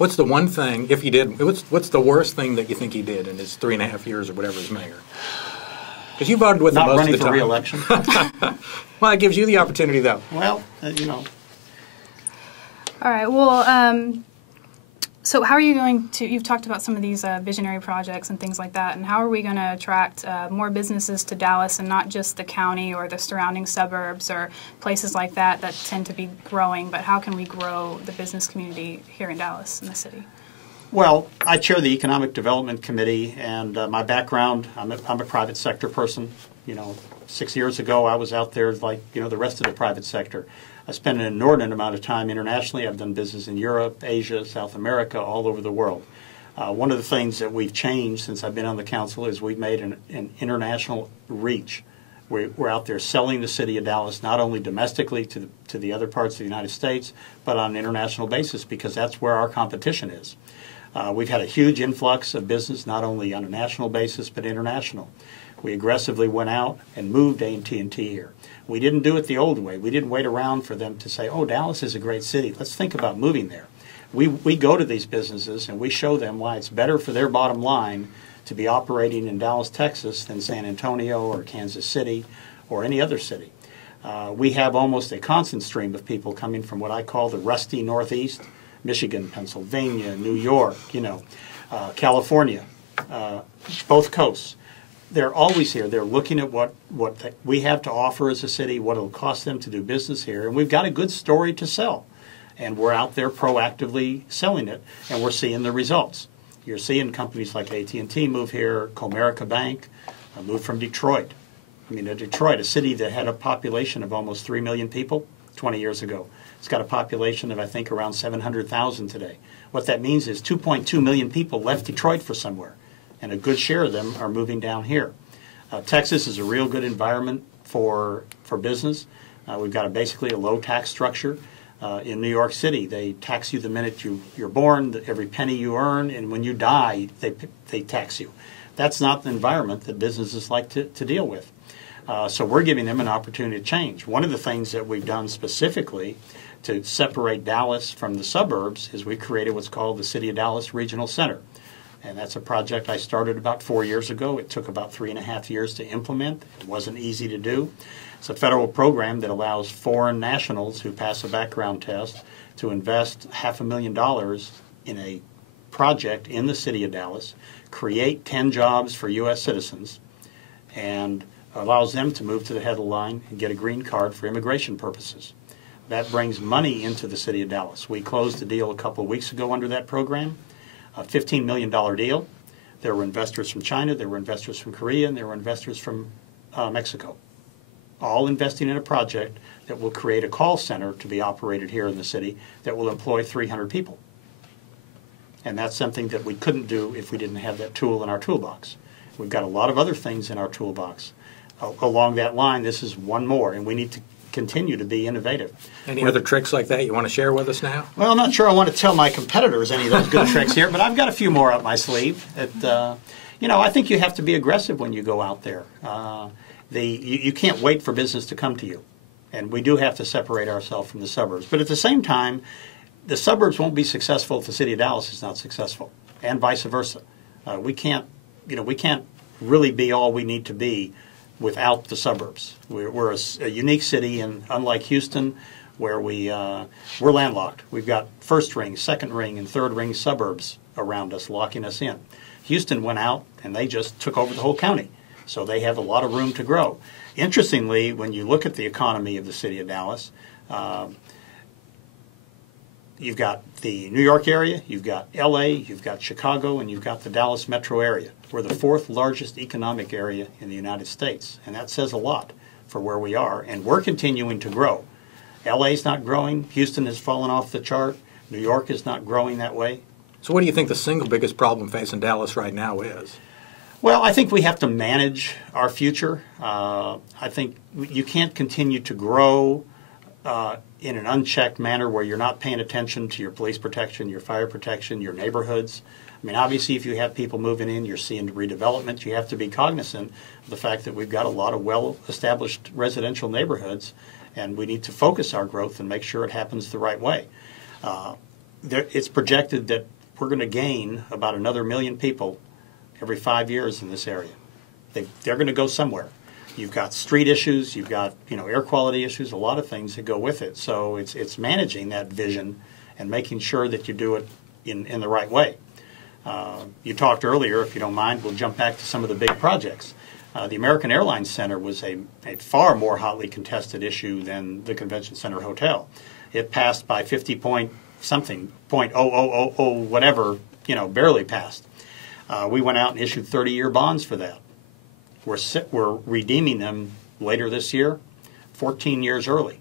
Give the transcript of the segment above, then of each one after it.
What's the one thing, if he did, what's the worst thing that you think he did in his 3.5 years or whatever as mayor? Because you voted with him most of the time. Not running for re-election. Well, it gives you the opportunity, though. Well, you know. All right. Well, so how are you going to, you've talked about some of these visionary projects and things like that, and how are we going to attract more businesses to Dallas and not just the county or the surrounding suburbs or places like that that tend to be growing, but how can we grow the business community here in Dallas, in the city? Well, I chair the Economic Development Committee, and my background, I'm a private sector person. You know, 6 years ago I was out there like, you know, the rest of the private sector. I spent an inordinate amount of time internationally. I've done business in Europe, Asia, South America, all over the world. One of the things that we've changed since I've been on the council is we've made an international reach. We're out there selling the city of Dallas, not only domestically to the other parts of the United States, but on an international basis, because that's where our competition is. We've had a huge influx of business, not only on a national basis, but international. We aggressively went out and moved AT&T here. We didn't do it the old way. We didn't wait around for them to say, oh, Dallas is a great city. Let's think about moving there. We go to these businesses and we show them why it's better for their bottom line to be operating in Dallas, Texas than San Antonio or Kansas City or any other city. We have almost a constant stream of people coming from what I call the rusty Northeast, Michigan, Pennsylvania, New York, you know, California, both coasts. They're always here. They're looking at what we have to offer as a city, what it'll cost them to do business here, and we've got a good story to sell. And we're out there proactively selling it, and we're seeing the results. You're seeing companies like AT&T move here, Comerica Bank moved from Detroit. I mean, Detroit, a city that had a population of almost 3 million people 20 years ago. It's got a population of, I think, around 700,000 today. What that means is 2.2 million people left Detroit for somewhere, and a good share of them are moving down here. Texas is a real good environment for business. We've got basically a low tax structure. In New York City, they tax you the minute you're born, every penny you earn, and when you die, they tax you. That's not the environment that businesses like to deal with. So we're giving them an opportunity to change. One of the things that we've done specifically to separate Dallas from the suburbs is we created what's called the City of Dallas Regional Center. And that's a project I started about 4 years ago. It took about 3.5 years to implement. It wasn't easy to do. It's a federal program that allows foreign nationals who pass a background test to invest $500,000 in a project in the city of Dallas, create 10 jobs for U.S. citizens, and allows them to move to the head of the line and get a green card for immigration purposes. That brings money into the city of Dallas. We closed the deal a couple of weeks ago under that program, a $15 million deal. There were investors from China, there were investors from Korea, and there were investors from Mexico, all investing in a project that will create a call center to be operated here in the city that will employ 300 people. And that's something that we couldn't do if we didn't have that tool in our toolbox. We've got a lot of other things in our toolbox. Along that line, this is one more, and we need to continue to be innovative. Any other tricks like that you want to share with us now? Well, I'm not sure I want to tell my competitors any of those good tricks here, but I've got a few more up my sleeve. You know, I think you have to be aggressive when you go out there. You can't wait for business to come to you, and we do have to separate ourselves from the suburbs. But at the same time, the suburbs won't be successful if the city of Dallas is not successful, and vice versa. We can't really be all we need to be without the suburbs. We're a unique city, and unlike Houston, where we're landlocked. We've got first ring, second ring, and third ring suburbs around us, locking us in. Houston went out, and they just took over the whole county. So they have a lot of room to grow. Interestingly, when you look at the economy of the city of Dallas, you've got the New York area, you've got LA, you've got Chicago, and you've got the Dallas metro area. We're the 4th largest economic area in the United States, and that says a lot for where we are, and we're continuing to grow. LA's not growing, Houston has fallen off the chart, New York is not growing that way. So what do you think the single biggest problem facing Dallas right now is? Well, I think we have to manage our future. I think you can't continue to grow in an unchecked manner where you're not paying attention to your police protection, your fire protection, your neighborhoods. I mean, obviously, if you have people moving in, you're seeing redevelopment, you have to be cognizant of the fact that we've got a lot of well-established residential neighborhoods, and we need to focus our growth and make sure it happens the right way. it's projected that we're going to gain about another 1 million people every 5 years in this area. They're going to go somewhere. You've got street issues, you've got air quality issues, a lot of things that go with it. So it's managing that vision and making sure that you do it in the right way. You talked earlier, if you don't mind, we'll jump back to some of the big projects. The American Airlines Center was a far more hotly contested issue than the Convention Center Hotel. It passed by 50 point something, 0.0000 whatever, barely passed. We went out and issued 30-year bonds for that. We're redeeming them later this year, 14 years early.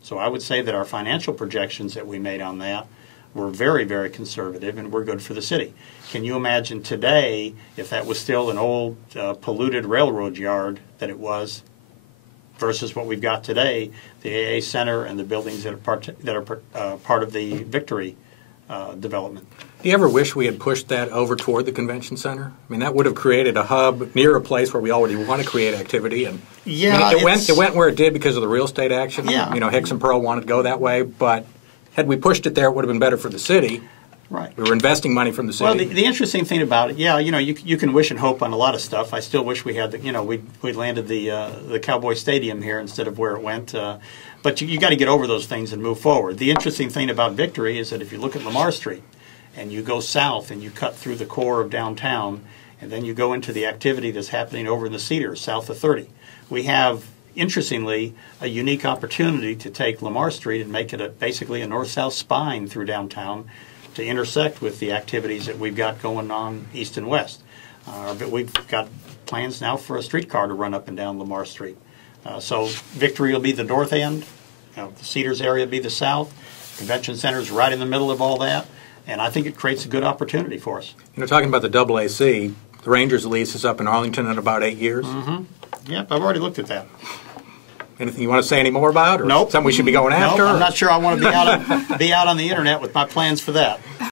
So I would say that our financial projections that we made on that were very, very conservative, and were good for the city. Can you imagine today if that was still an old polluted railroad yard that it was versus what we've got today, the AA Center and the buildings that are part of the Victory development? Do you ever wish we had pushed that over toward the convention center? I mean, that would have created a hub near a place where we already want to create activity. And yeah, it went where it did because of the real estate action. Yeah. Hicks and Pearl wanted to go that way, but had we pushed it there, it would have been better for the city. Right. We were investing money from the city. Well, the interesting thing about it, you can wish and hope on a lot of stuff. I still wish we had we landed the Cowboy Stadium here instead of where it went. But you got to get over those things and move forward. The interesting thing about Victory is that if you look at Lamar Street and you go south and you cut through the core of downtown, and then you go into the activity that's happening over in the Cedars, south of 30, we have, interestingly, a unique opportunity to take Lamar Street and make it basically a north-south spine through downtown to intersect with the activities that we've got going on east and west. But we've got plans now for a streetcar to run up and down Lamar Street. So Victory will be the north end, the Cedars area will be the south, Convention Center is right in the middle of all that, and I think it creates a good opportunity for us. Talking about the AAC, the Rangers lease is up in Arlington in about 8 years. Mm-hmm. Yep, I've already looked at that. Anything you want to say any more about? Or nope. Something we should be going after? Nope, I'm not sure I want to be out on the internet with my plans for that.